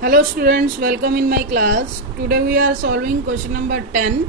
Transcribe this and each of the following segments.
Hello students, welcome in my class. Today we are solving question number 10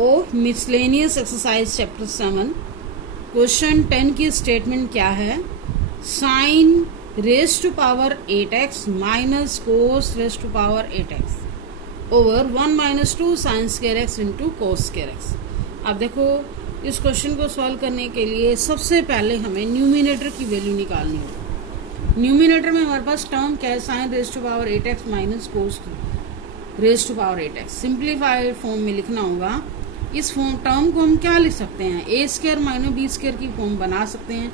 of miscellaneous exercise chapter 7. Question 10 की statement क्या है? Sin raised to power 8x minus cos raised to power 8x over 1 minus 2 sin square x into cos square x. अब देखो इस question को solve करने के लिए सबसे पहले हमें न्यूमिनेटर की वैल्यू निकालनी होगी. न्यूमिनेटर में हमारे पास टर्म क्या है? Sine raise to power 8x minus cos raise to power 8x. Simplified form में लिखना होगा. इस फॉर्म टर्म को हम क्या लिख सकते हैं? A square minus B square की फॉर्म बना सकते हैं.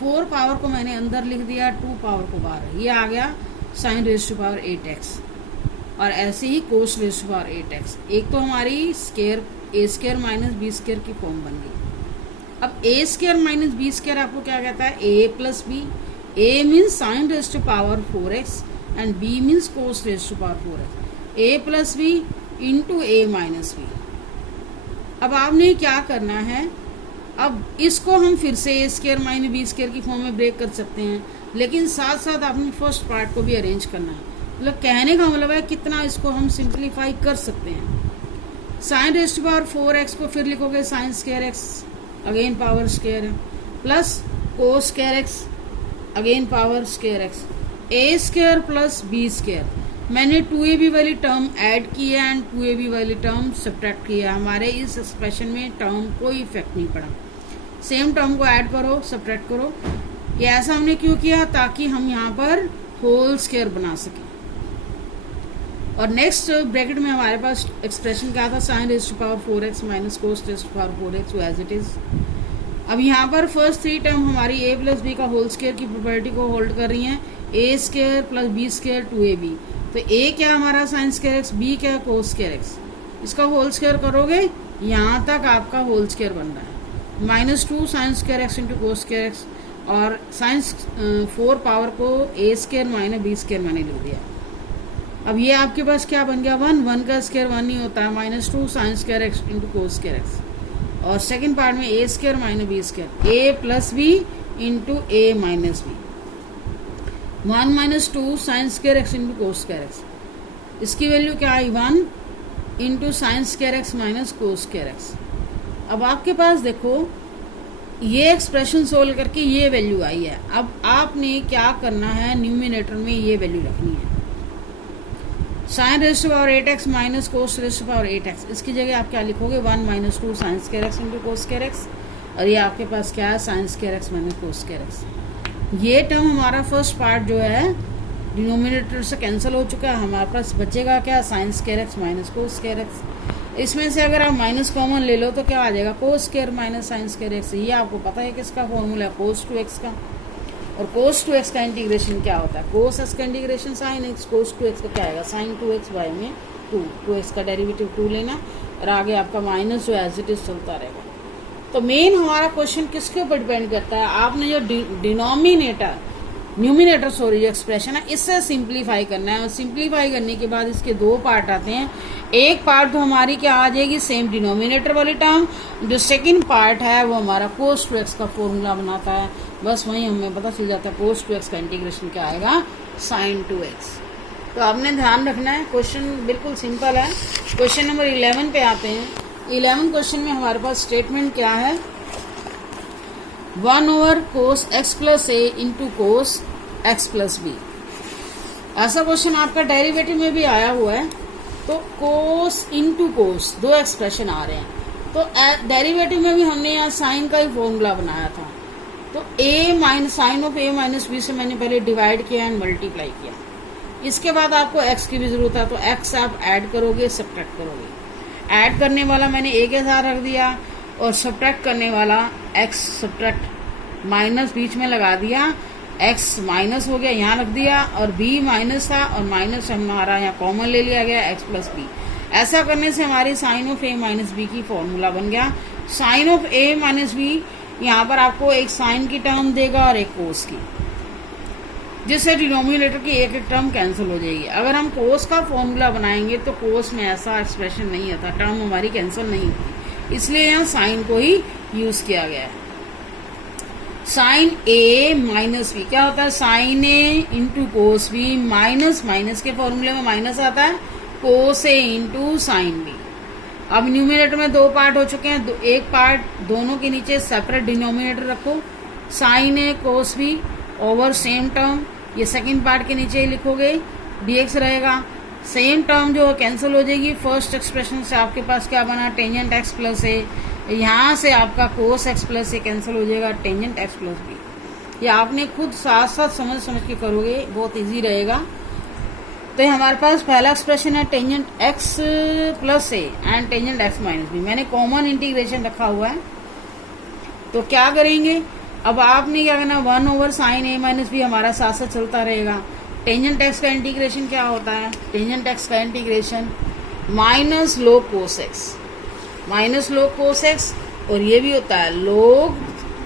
4 पावर को मैंने अंदर लिख दिया, 2 पावर को बाहर. ये आ गया sign raise to power 8x और ऐसे ही cos raise to power 8x. एक तो हमारी square a square minus B square की फॉर्म बन गई. अब a square minus B square आपको क्या कहता है? A plus b. A means sin raised to power 4x and B means cos raised to power 4x. A plus B into A minus B. अब आपने क्या करना है? अब इसको हम फिर से A square minus B square की फॉर्म में ब्रेक कर सकते हैं, लेकिन साथ साथ आपने फर्स्ट पार्ट को भी अरेंज करना है. मतलब कहने का मतलब है कितना इसको हम सिंप्लीफाई कर सकते हैं. Sign raised to power 4x को फिर लिखोगे sine square x, again power square है, plus cos square x again power square x. A square plus b square. मैंने 2ab वाली टर्म ऐड की है एंड 2ab वाली टर्म सब्ट्रैक्ट की है. हमारे इस एक्सप्रेशन में टर्म कोई इफेक्ट नहीं पड़ा. सेम टर्म को ऐड करो, सब्ट्रैक्ट करो. ये ऐसा हमने क्यों किया? ताकि हम यहाँ पर होल स्क्वायर बना सकें. और नेक्स्ट ब्रैकेट में हमारे पास एक्सप्रेशन क्या था? Sine raised to power 4x minus cos raised to power 4x as it is. अब यहाँ पर फर्स्ट 3 टर्म हमारी a प्लस बी का होल स्क्वायर की प्रॉपर्टी को होल्ड कर रही हैं. A square plus b square 2ab. तो a क्या हमारा साइन स्क्वायर x, b क्या कोस स्क्वायर x. इसका होल स्क्वायर करोगे यहाँ तक आपका होल स्क्वायर बन रहा है. Minus 2 sine square x into cos square x और साइन 4 पावर को a square minus B square मैंने लिख दिया. अब ये आपके पास क्या बन गया? 1 का स्क्वायर 1 नहीं होता है. Minus 2 sine square x into cos square x और सेकेंड पार्ट में a square minus B square. A plus B into a minus b. 1 minus 2 sine square x into cos square x. इसकी value क्या आई? 1 into sine square x minus cos square x. अब आपके पास देखो ये expression solve करके ये value आई है. अब आपने क्या करना है? न्यूमिनेटर में ये वैल्यू रखनी है. Sine raised to power 8x minus cos raised to power 8x. इसकी जगह आप क्या लिखोगे? 1 minus 2 sine square x into cos square X और ये आपके पास क्या है? Sine square x minus cos square X. ये टर्म हमारा फर्स्ट पार्ट जो है डिनोमिनेटर से कैंसिल हो चुका है. हमारे पास बचेगा क्या? Sign square x minus cos square x. इसमें से अगर आप माइनस कॉमन ले लो तो क्या आ जाएगा? Cos square minus sign square X. ये आपको पता है किसका फॉर्मूला है? कोस 2x का. और कोस 2x का इंटीग्रेशन क्या होता है? कोस x का इंटीग्रेशन साइन x. कोस 2x का क्या आएगा? साइन 2x बाय में 2x का डेरिवेटिव 2 लेना और आगे आपका माइनस जो एज इट इज चलता रहेगा. तो मेन हमारा क्वेश्चन किसके ऊपर डिपेंड करता है? आपने जो न्यूमिनेटर जो एक्सप्रेशन है इससे सिंप्लीफाई करना है. और सिंप्लीफाई करने के बाद इसके 2 पार्ट आते हैं. एक पार्ट तो हमारी क्या आ जाएगी? सेम डिनोमिनेटर वाली टर्म. जो सेकंड पार्ट है वो हमारा कोस 2x का फॉर्मूला बनाता है. बस वहीं हमें पता चल जाता है कोस 2x का इंटीग्रेशन क्या आएगा? Sign 2x. तो आपने ध्यान रखना है. क्वेश्चन बिल्कुल सिंपल है. क्वेश्चन नंबर 11 पे आते हैं. 11 क्वेश्चन में हमारे पास स्टेटमेंट क्या है? 1 over cos x plus a into cos x plus b. ऐसा क्वेश्चन आपका डेरिवेटिव में भी आया हुआ है. तो कोस इंटू कोस 2 एक्सप्रेशन आ रहे हैं. तो डेरिवेटिव में भी हमने यहाँ साइन का ही फॉर्मूला बनाया था. तो a minus sine of a minus B से मैंने पहले डिवाइड किया एंड मल्टीप्लाई किया. इसके बाद आपको x की भी जरूरत है. तो x आप ऐड करोगे, सब्ट्रैक्ट करोगे. ऐड करने वाला मैंने a के साथ रख दिया और सब्ट्रैक्ट करने वाला x सब्ट्रैक्ट माइनस बीच में लगा दिया. x माइनस हो गया यहाँ रख दिया और b माइनस था और माइनस हमारा यहाँ कॉमन ले लिया गया x प्लस बी. ऐसा करने से हमारी sine of a minus B की फॉर्मूला बन गया. Sine of a minus B यहाँ पर आपको एक साइन की टर्म देगा और एक कोस की, जिससे डिनोमिनेटर की एक एक टर्म कैंसिल हो जाएगी. अगर हम कोस का फॉर्मूला बनाएंगे तो कोस में ऐसा एक्सप्रेशन नहीं आता, टर्म हमारी कैंसिल नहीं होती. इसलिए यहाँ साइन को ही यूज किया गया है. साइन ए माइनस बी क्या होता है, sine a into cos b, minus minus के फॉर्मूले में माइनस आता है, cos a into sine b. अब न्यूमिनेटर में दो पार्ट हो चुके हैं, एक पार्ट दोनों के नीचे सेपरेट डिनोमिनेटर रखो, sine a cos b over same term, ये सेकंड पार्ट के नीचे ही लिखोगे, डीएक्स रहेगा। सेम टर्म जो कैंसिल हो जाएगी, फर्स्ट एक्सप्रेशन से आपके पास क्या बना, टेंजेंट एक्स प्लस ए, यहाँ से आपका कोस एक्स प्लस ए कैंसिल हो जाएगा, टेंजेंट एक्स प्लस बी। ये आपने खुद साथ साथ समझ समझ के करोगे, बहुत इजी रहेगा। तो ये हमारे पास पहला एक्सप्रेशन है tangent X plus A and tangent X minus B, मैंने कॉमन इंटीग्रेशन रखा हुआ है। तो क्या करेंगे, अब आपने क्या करना, 1 ओवर साइन ए माइनस बी हमारा साथ साथ चलता रहेगा। टेंजेंट एक्स का इंटीग्रेशन क्या होता है, टेंजेंट एक्स का इंटीग्रेशन माइनस लोग कोस एक्स, माइनस लोग कोस एक्स, और ये भी होता है लोग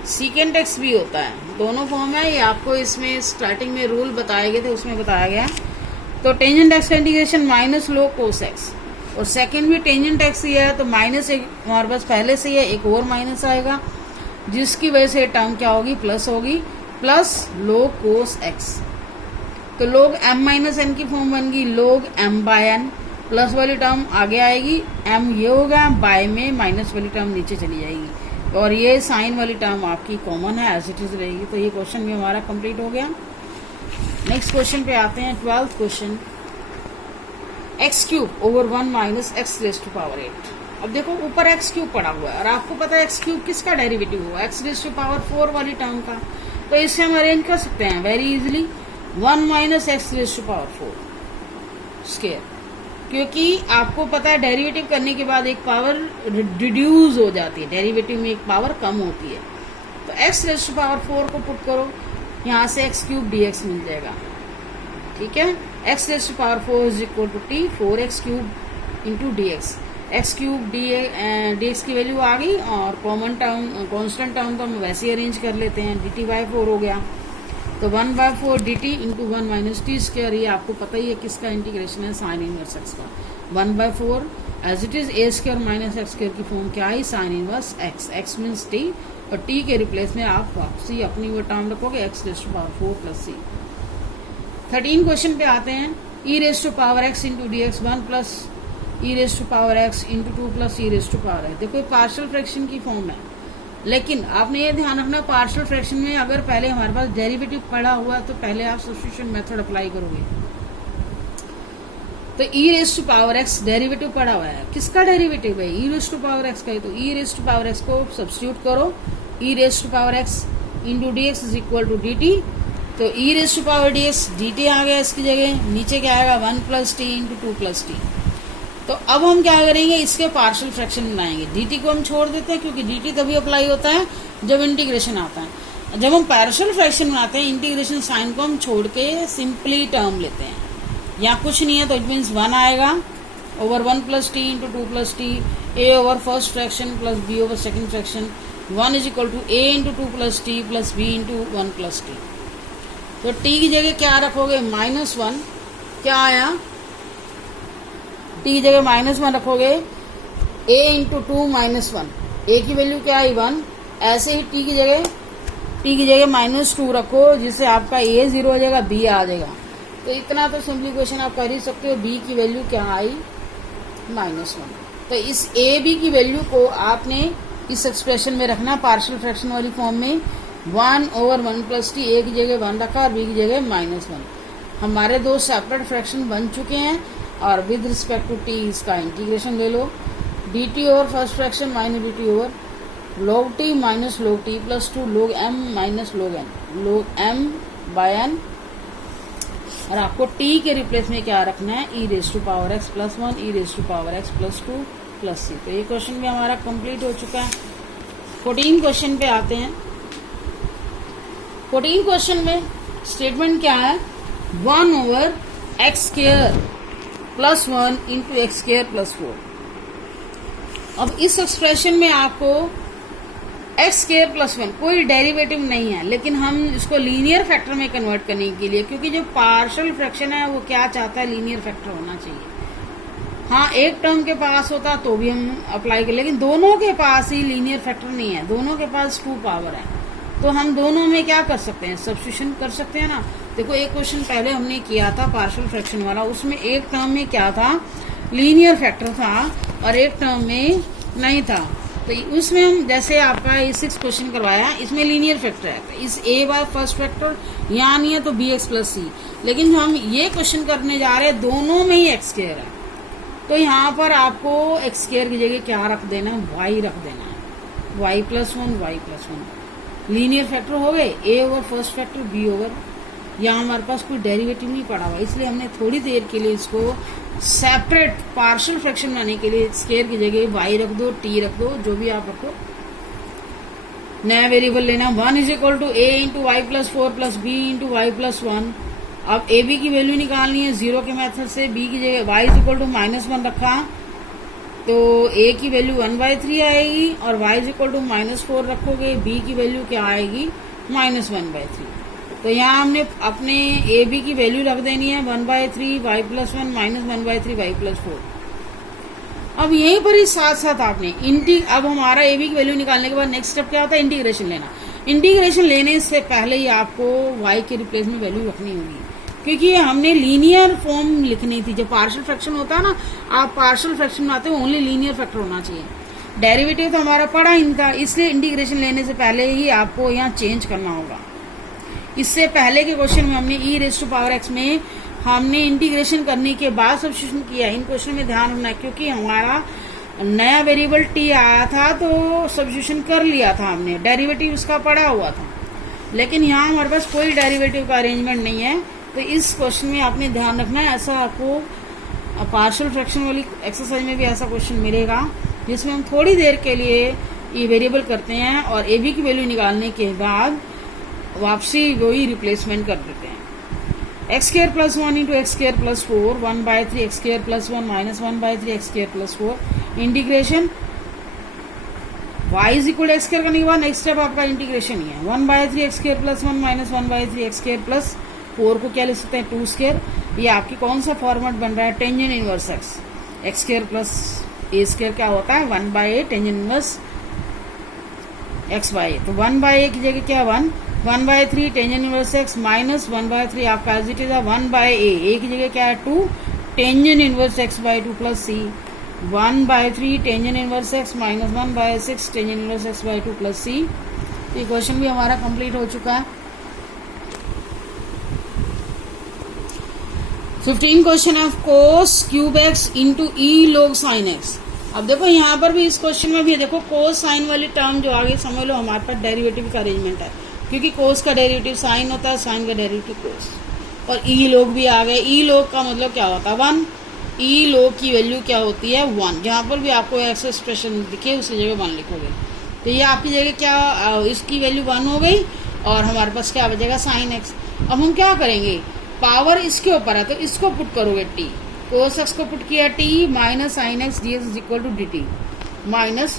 सीकेंट एक्स भी होता है, दोनों फॉर्म है। ये आपको इसमें स्टार्टिंग में रूल बताए गए थे, उसमें बताया गया। तो टेंजेंट एक्स का इंटीग्रेशन माइनस लोग कोस एक्स, और सेकेंड भी टेंजेंट एक्स ही है, तो माइनस एक हमारे पास पहले से ही है, एक और माइनस आएगा, जिसकी वजह से टर्म क्या होगी, प्लस होगी, प्लस लोग कोस एक्स। तो लोग m माइनस एन की फॉर्म बन गई, लोग m बाय एन, प्लस वाली टर्म आगे आएगी, m ये होगा, बाय में माइनस वाली टर्म नीचे चली जाएगी, और ये साइन वाली टर्म आपकी कॉमन है, एज इट इज रहेगी। तो ये क्वेश्चन भी हमारा कंप्लीट हो गया। नेक्स्ट क्वेश्चन पे आते हैं, 12th question, X cube over 1 minus X raise to power 8। अब देखो ऊपर एक्स क्यूब पड़ा हुआ है, और आपको पता है एक्स क्यूब किसका डेरिवेटिव हुआ, एक्स रेज टू पावर 4 वाली टर्म का। तो इसे हम अरेंज कर सकते हैं very easily, 1 minus X raise to power 4 square, क्योंकि आपको पता है डेरिवेटिव करने के बाद एक पावर रिड्यूस हो जाती है, डेरिवेटिव में एक पावर कम होती है। तो एक्स रेज टू पावर 4 को पुट करो, यहाँ से एक्स क्यूब डी एक्स मिल जाएगा, ठीक है। X raise to power 4 is equal to T 4x cube into D X, X cube D X की वैल्यू आ गई, और कॉमन टर्म कॉन्स्टेंट टर्म तो हम वैसे ही अरेंज कर लेते हैं, डी टी बाई 4 हो गया। तो 1/4 D T into 1 minus T square, ये आपको पता ही है किसका इंटीग्रेशन है, साइन इनवर्स एक्स का। 1/4 as it is a square minus x square की फॉर्म क्या है, sine inverse x, x means t, और टी के रिप्लेस में आप वापसी अपनी वो टर्म रखोगे, x raise to power 4 plus c. 13 question पे आते हैं, e raise to power x into D x 1 plus e raise to power x into 2 plus e raise to power x. देखो पार्शियल फ्रैक्शन की form है, लेकिन आपने ये ध्यान रखना, पार्शियल फ्रैक्शन में अगर पहले हमारे पास डेरिवेटिव पड़ा हुआ है तो पहले आप सब्स्टिट्यूशन मेथड अप्लाई करोगे। तो e raise to power x derivative पड़ा हुआ है, किसका डेरिवेटिव है, e raise to power x का है। तो e raise to power x को सब्स्टिट्यूट करो, e raise to power x into D x is equal to D T. तो e raise to power d x d t आ गया इसकी जगह, नीचे क्या आएगा 1 plus T into 2 plus T. तो अब हम क्या करेंगे, इसके पार्शियल फ्रैक्शन बनाएंगे। dt को हम छोड़ देते हैं, क्योंकि dt तभी अप्लाई होता है जब इंटीग्रेशन आता है। जब हम पार्शियल फ्रैक्शन बनाते हैं, इंटीग्रेशन साइन को हम छोड़ के सिंपली टर्म लेते हैं, यहाँ कुछ नहीं है, तो इट मीन्स 1 आएगा over 1 plus T into 2 plus T, A over first fraction plus B over second fraction, 1 is equal to A into 2 plus T plus B into 1 plus T. तो T की जगह क्या रखोगे, -1, क्या आया, टी की जगह -1 रखोगे, a इंटू 2 -1, a की वैल्यू क्या आई 1, ऐसे ही t की जगह -2 रखो, जिससे आपका a 0 हो जाएगा, b आ जाएगा। तो इतना तो सिंपली क्वेश्चन आप कर ही सकते हो, b की वैल्यू क्या आई -1। तो इस a b की वैल्यू को आपने इस एक्सप्रेशन में रखना, पार्शियल फ्रैक्शन वाली फॉर्म में, 1 ओवर 1 प्लस टी, a की जगह 1 रखा और b की जगह -1। हमारे दो सेपरेट फ्रैक्शन बन चुके हैं, और विद रिस्पेक्ट टू टी इसका इंटीग्रेशन ले लो, d t over first fraction minus d t over log t minus log t plus 2 log m minus log n, log m by n, और आपको t के रिप्लेस में क्या रखना है, e raise to power x plus 1 e raise to power x plus 2 plus c। तो ये question भी हमारा कंप्लीट हो चुका है। 14 क्वेश्चन पे आते हैं। 14 क्वेश्चन में स्टेटमेंट क्या है, 1 over x square plus 1 into x square plus 4। अब इस एक्सप्रेशन में आपको एक्स स्क्वायर प्लस 1 कोई डेरिवेटिव नहीं है, लेकिन हम इसको लीनियर फैक्टर में कन्वर्ट करने के लिए, क्योंकि जो पार्शियल फ्रैक्शन है वो क्या चाहता है, लीनियर फैक्टर होना चाहिए। हाँ, एक टर्म के पास होता तो भी हम अप्लाई कर, लेकिन दोनों के पास ही लीनियर फैक्टर नहीं है, दोनों के पास 2 पावर है। तो हम दोनों में क्या कर सकते हैं, सब्स्टिट्यूशन कर सकते हैं ना। देखो एक क्वेश्चन पहले हमने किया था पार्शियल फ्रैक्शन वाला, उसमें एक टर्म में क्या था, लीनियर फैक्टर था और एक टर्म में नहीं था। तो उसमें हम जैसे आपका ये 6 क्वेश्चन करवाया, इसमें लीनियर फैक्टर है, तो इस a बाय फर्स्ट फैक्टर यहाँ नहीं है तो bx प्लस सी। लेकिन जो हम ये क्वेश्चन करने जा रहे हैं दोनों में ही एक्स स्क्वायर है, तो यहाँ पर आपको एक्स स्क्वायर की जगह क्या रख देना है, y रख देना है, y plus 1 y plus 1। Linear factor हो गए, a over first factor b over, यहाँ हमारे पास कोई डेरिवेटिव नहीं पड़ा हुआ, इसलिए हमने थोड़ी देर के लिए इसको सेपरेट पार्शियल फ्रैक्शन बनाने के लिए स्क्वायर की जगह y रख दो, t रख दो, जो भी आप रखो। नया वेरिएबल लेना, 1 is equal to a into Y plus 4 plus b into Y plus 1। अब ए बी की वैल्यू निकालनी है जीरो के मेथड से, b की जगह y इज इक्वल टू -1 रखा तो a की वैल्यू 1/3 आएगी, और y इज इक्वल टू -4 रखोगे, b की वैल्यू क्या आएगी, -1/3। तो यहाँ हमने अपने ए बी की वैल्यू रख देनी है 1/3 y प्लस 1 -1/3 y प्लस 4। अब यहीं पर ही साथ साथ आपने अब हमारा ए बी की वैल्यू निकालने के बाद नेक्स्ट स्टेप क्या होता है, इंटीग्रेशन लेना। इंटीग्रेशन लेने से पहले ही आपको y के रिप्लेस में वैल्यू रखनी होगी, क्योंकि हमने लीनियर फॉर्म लिखनी थी। जब पार्शियल फ्रैक्शन होता है ना, आप पार्शियल फ्रैक्शन बनाते हो ओनली लीनियर फैक्टर होना चाहिए, डेरिवेटिव तो हमारा पड़ा ही था, इसलिए इंटीग्रेशन लेने से पहले ही आपको यहाँ चेंज करना होगा। इससे पहले के क्वेश्चन में हमने e raise to power x में हमने इंटीग्रेशन करने के बाद सब्स्टिट्यूशन किया। इन क्वेश्चन में ध्यान रखना है, क्योंकि हमारा नया वेरिएबल t आया था तो सब्स्टिट्यूशन कर लिया था हमने, डेरिवेटिव उसका पड़ा हुआ था। लेकिन यहाँ हमारे पास कोई डेरिवेटिव का अरेंजमेंट नहीं है, तो इस क्वेश्चन में आपने ध्यान रखना है। ऐसा आपको पार्शियल फ्रैक्शन वाली एक्सरसाइज में भी ऐसा क्वेश्चन मिलेगा, जिसमें हम थोड़ी देर के लिए ये वेरिएबल करते हैं और ए बी की वैल्यू निकालने के बाद वापसी वही रिप्लेसमेंट कर देते हैं। X square plus 1 into x square plus 4, 1/3 x square plus 1 minus 1/3 x square plus 4। Integration y is equal x square करने के बाद नेक्स्ट स्टेप आपका इंटीग्रेशन ही है। 1/3 x square plus 1 minus 1/3 x square plus 4 को क्या लिख सकते हैं, 2 स्क्वायर। ये आपकी कौन सा फॉर्मेट बन रहा है, tangent inverse x, x square plus a square क्या होता है 1/a tangent inverse x by a. तो 1/a की जगह क्या 1/3 टेंजेंट इनवर्स एक्स माइनस 1/3 आपका एज इट इज 1/a, ए की जगह क्या है 2 tangent inverse x by 2 plus c, 1/3 tangent inverse x minus 1/6 tangent inverse x by 2 plus c. ये क्वेश्चन भी हमारा कंप्लीट हो चुका है। 15 क्वेश्चन है कोस क्यूब एक्स इंटू ई log साइन एक्स। अब देखो यहाँ पर भी इस क्वेश्चन में भी देखो कोस साइन वाली टर्म जो आगे समझ लो हमारे पास डेरिवेटिव का अरेंजमेंट है, क्योंकि कोस का डेरिवेटिव साइन होता है, साइन का डेरिवेटिव कोस, और ई log भी आ गए। ई log का मतलब क्या होता है 1, ई log की वैल्यू क्या होती है 1। जहाँ पर भी आपको एक्स एक्सप्रेशन दिखे उसकी जगह 1 लिखोगे, तो ये आपकी जगह क्या इसकी वैल्यू 1 हो गई और हमारे पास क्या बचेगा साइन एक्स। अब हम क्या करेंगे, पावर इसके ऊपर है तो इसको पुट करोगे टी, कोस एक्स को पुट किया T minus sine X D x is equal to D T, minus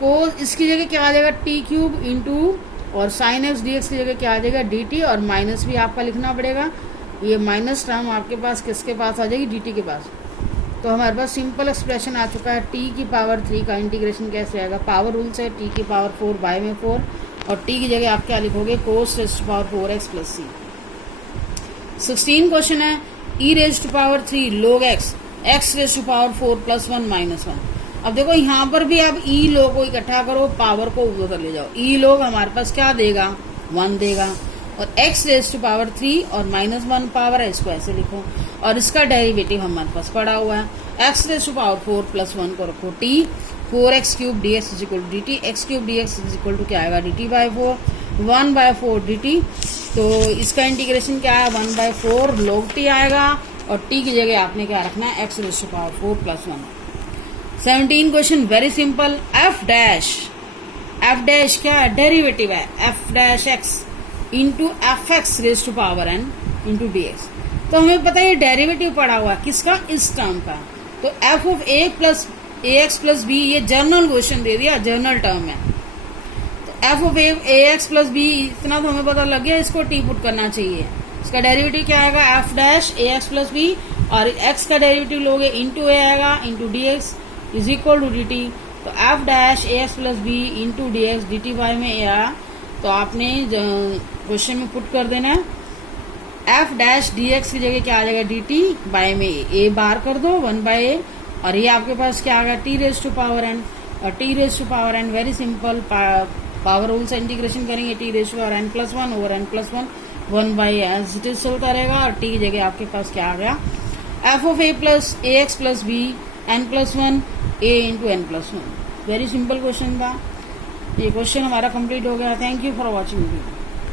cos इसकी जगह क्या आ जाएगा टी क्यूब इंटू और साइन एक्स डी एक्स की जगह क्या आ जाएगा डी टी, और माइनस भी आपका लिखना पड़ेगा। ये माइनस टर्म आपके पास किसके पास आ जाएगी, डी टी के पास। तो हमारे पास सिंपल एक्सप्रेशन आ चुका है टी की पावर 3 का इंटीग्रेशन कैसे आएगा, पावर रूल से टी की पावर 4 बाय में 4, और टी की जगह आप क्या लिखोगे cos raise to power 4x plus c. 16 question है e raise to power 3 log x, x raise to power 4 plus 1 minus 1। अब देखो यहाँ पर भी आप e log को इकट्ठा करो, पावर को उधर ले जाओ, e log हमारे पास क्या देगा 1 देगा, और x रेज़ टू पावर 3 और माइनस 1 पावर है, इसको ऐसे लिखो, और इसका डेरिवेटिव हमारे पास पड़ा हुआ है x raise to power 4 plus 1 को रखो t, 4x cube D x is equal to D T, X cube D x is equal to क्या आएगा D T by 4, 1/4 D T. तो इसका इंटीग्रेशन क्या है 1/4 log t आएगा, और t की जगह आपने क्या रखना है x raise to power 4 plus 1। 17 question very simple, f dash क्या है डेरिवेटिव है f dash x into F X raise to power n into D X. तो हमें पता है ये डेरिवेटिव पड़ा हुआ है किसका, इस टर्म का, तो f of a plus A x plus B, ये जर्नल क्वेश्चन दे दिया, जर्नल टर्म है, तो F of A x plus B इतना तो हमें पता लग गया, इसको टी पुट करना चाहिए। इसका डेरिवेटिव क्या आएगा f dash a x plus b, और एक्स का डेरिवेटिव लोगे इंटू ए आएगा into D x is equal to D T, तो f dash a x plus B into D x d t y में a आया, तो आपने question में पुट कर देना है एफ डैश डी एक्स की जगह क्या आ जाएगा, डी टी बाय में ए बार कर दो 1/a, और ये आपके पास क्या आ गया, t raise to power n. और t raise to power n very simple, power rule से इंटीग्रेशन करेंगे, t raise to power n plus 1 over n plus 1 1/a as it is चलता रहेगा। और टी की जगह आपके पास क्या आ गया, F of A plus A x plus B N plus 1 A into N plus 1। Very simple question था। ये क्वेश्चन हमारा कंप्लीट हो गया। Thank you for watching video.